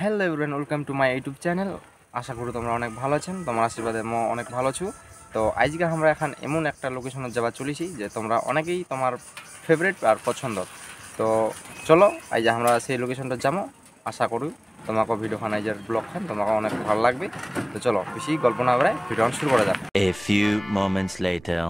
Hello everyone, welcome to my YouTube channel. আশা করি তোমরা অনেক ভালো আছেন। তোমার আশীর্বাদে অনেক ভালো আছো। তো আজকে আমরা এখন এমন একটা লোকেশনে যাওয়া চলেছি যে তোমরা অনেকেই তোমার ফেভারিট আর পছন্দ। তো চলো আজ আমরা সেই লোকেশনটা যাবো। আশা করি তোমাকে ভিডিওখান আইজার ব্লগ খান তোমাকে অনেক ভালো লাগবে। তো চলো বেশি গল্প না করে ভিডিও শুরু করা যাক। A few moments later.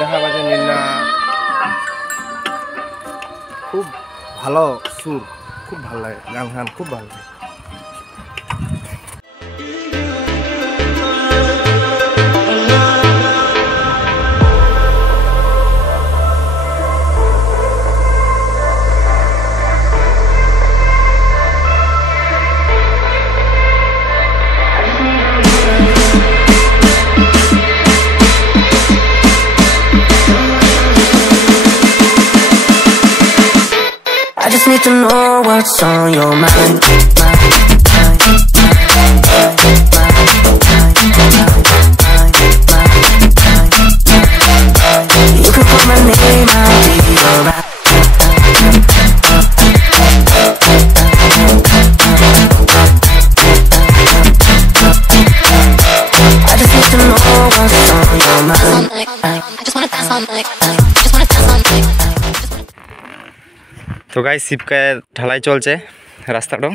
দেখা পাচ্ছে নীলা খুব ভালো সুর, খুব ভালো লাগে, গান খুব ভালো লাগে। I just need to know what's on your mind. You can call my name, I'll be alright. I just need to know what's on your mind. I just wanna dance all night. Just wanna dance all night. তো গাইস শিবকায় ঢালাই চলছে, রাস্তাটা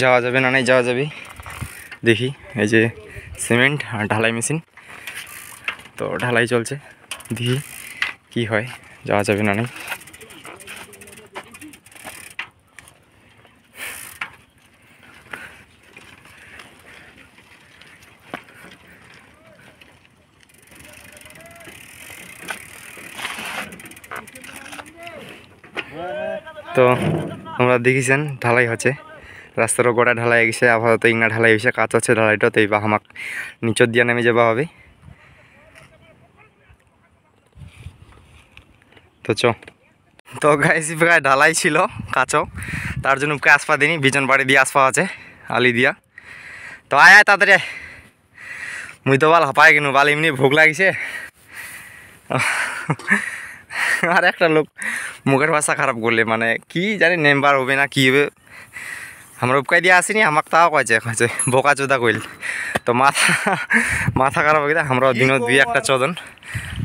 যাওয়া যাবে না নাই যাওয়া যাবে দেখি। এই যে সিমেন্ট আর ঢালাই মেশিন, তো ঢালাই চলছে, দেখি কি হয়, যাওয়া যাবে না নাই। তো আমরা দেখিছেন ঢালাই হচ্ছে, রাস্তার গোড়া ঢালাই গেছে, আপাতত ইংনা ঢালাই হয়েছে, কাজ হচ্ছে ঢালাইটা। তো এইবার আমাক নিচর দিয়ে নেমে যাওয়া হবে। তো তো গাইস ঢালাই ছিল কাঁচও, তার জন্য উপকে আসপা দিনি, বিজন বাড়ি দিয়ে আসপা আছে আলি দিয়া। তো আয় আয় তাড়াতাড়ি আয়, মুই তো বাল হাঁপাই কিনু, বাল এমনি ভোগ লাগিছে। আর একটা লোক মুখের ভাষা খারাপ করলে, মানে কি জানি নেম্বার হবে না কি হবে, আমরা উপকাই দিয়ে আসিনি, আমাকে তাও কয়েছে বোকা চোদা কইল। তো মাথা খারাপ হয়ে গেছে। আমরা দিনও দুই একটা চোদন।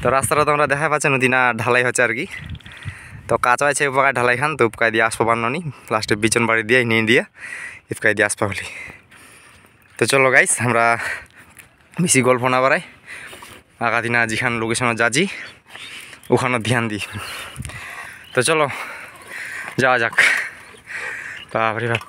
তো রাস্তাটা তোমরা দেখা পাচ্ছেন, দিনা ঢালাই হচ্ছে আর কি। তো কাঁচা আছে উপকায় ঢালাই খান, তো উপকায় দিয়ে আসবো বান্নি, লাস্টে বিচন বাড়ি দিয়ে নিয়ে দিয়ে উপকায় দিয়ে আসবা বলি। তো চলো গাইস আমরা বেশি গল্প না বাড়াই, আগা দিনা যেখান লোকেশনে যাচ্ছি ওখানে ধ্যান দিই। তো চলো যাওয়া যাক। বাপরে বাপ,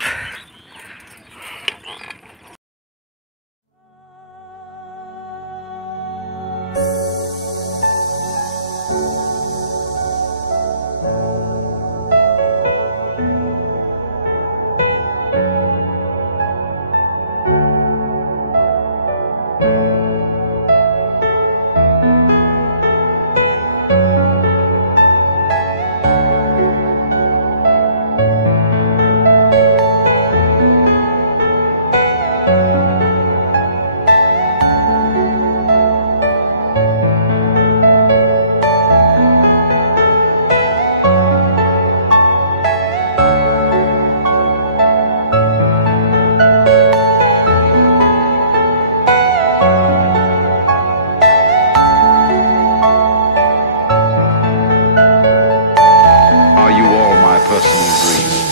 Are you all my personal dreams?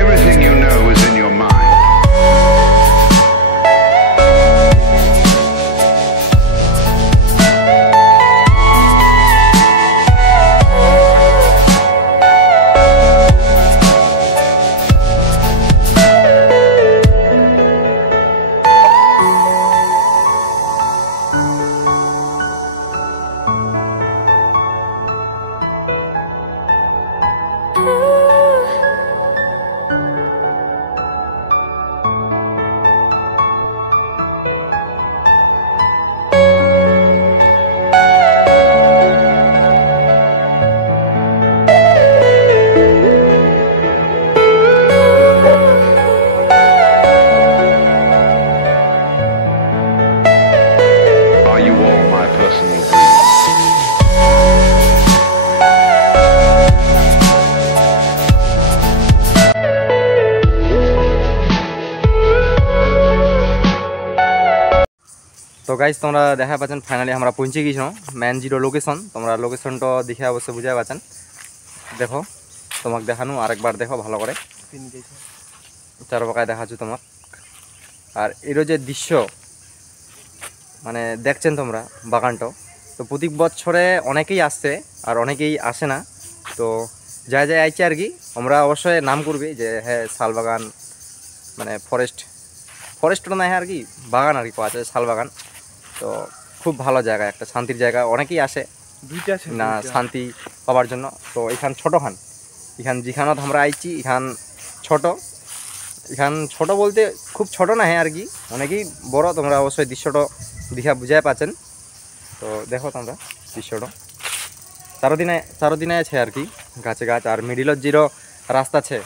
Everything you know is in your mind. Guys তোমরা দেখা পাচ্ছেন ফাইনালি আমরা পৌঁছে গেছিলাম ম্যান জিরো লোকেশন। তোমরা লোকেশনটা দেখে অবশ্যই বুঝাই পাচ্ছেন। দেখো তোমাকে দেখানো আরেকবার দেখো ভালো করে, চারপাকায় দেখাচ্ছ তোমাক। আর এরও যে দৃশ্য মানে দেখছেন তোমরা বাগানটা, তো প্রতি বছরে অনেকেই আসছে আর অনেকেই আসে না। তো যা যা আইছে আর কি আমরা অবশ্যই নাম করবি যে হ্যাঁ শাল বাগান মানে ফরেস্টটা না আর কি বাগান আর কি পাওয়া যায় শাল বাগান। তো খুব ভালো জায়গা, একটা শান্তির জায়গা, অনেকেই আসে না শান্তি পাওয়ার জন্য। তো এখান ছোটোখান এখান যেখানত আমরা আইছি এখান ছোট বলতে খুব ছোট না হ্যাঁ আর কি অনেকেই বড়। তোমরা অবশ্যই দৃশ্যটা দেখা বুঝাই পাচ্ছেন। তো দেখো তোমরা দৃশ্যটা চারোদিনে আছে আর কি গাছে গাছ। আর মিডিলের জিরো রাস্তা আছে,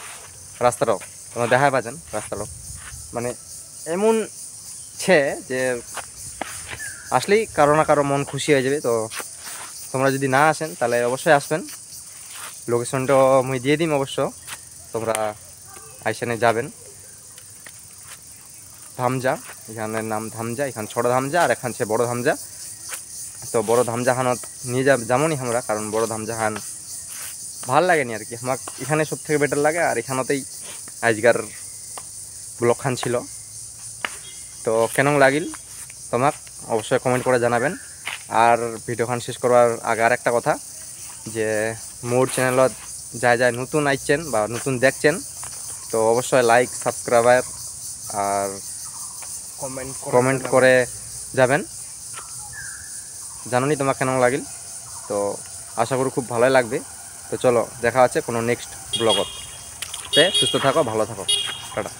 রাস্তাটাও তোমরা দেখাই পাচ্ছেন। রাস্তাটাও মানে এমন ছে যে আসলেই কারো না কারো মন খুশি হয়ে যাবে। তো তোমরা যদি না আসেন তাহলে অবশ্যই আসবেন। লোকেশনটা আমি দিয়ে দিম অবশ্য, তোমরা আইসানে যাবেন। ধামজা, এখানের নাম ধামজা, এখান ছোটো ধামজা আর এখান সে বড় ধামজা। তো বড় ধামজাহানত নিয়ে যেমনই আমরা, কারণ বড় ধামজাহান ভাল লাগেনি আর কি আমার, এখানে সব থেকে বেটার লাগে। আর এখানতেই আজকার ব্লগখান ছিল। তো কেন লাগিল তোমাক অবশ্যই কমেন্ট করে জানাবেন। আর ভিডিওখান শেষ করার আগে আর একটা কথা, যে মোর চ্যানেলত যায় নতুন আইছেন বা নতুন দেখছেন তো অবশ্যই লাইক সাবস্ক্রাইবার আর কমেন্ট করে যাবেন। জানুনি তোমার কেমন লাগিল, তো আশা করি খুব ভালোই লাগবে। তো চলো দেখা আছে কোনো নেক্সট ব্লগত। সুস্থ থাকো, ভালো থাকো, টাটা।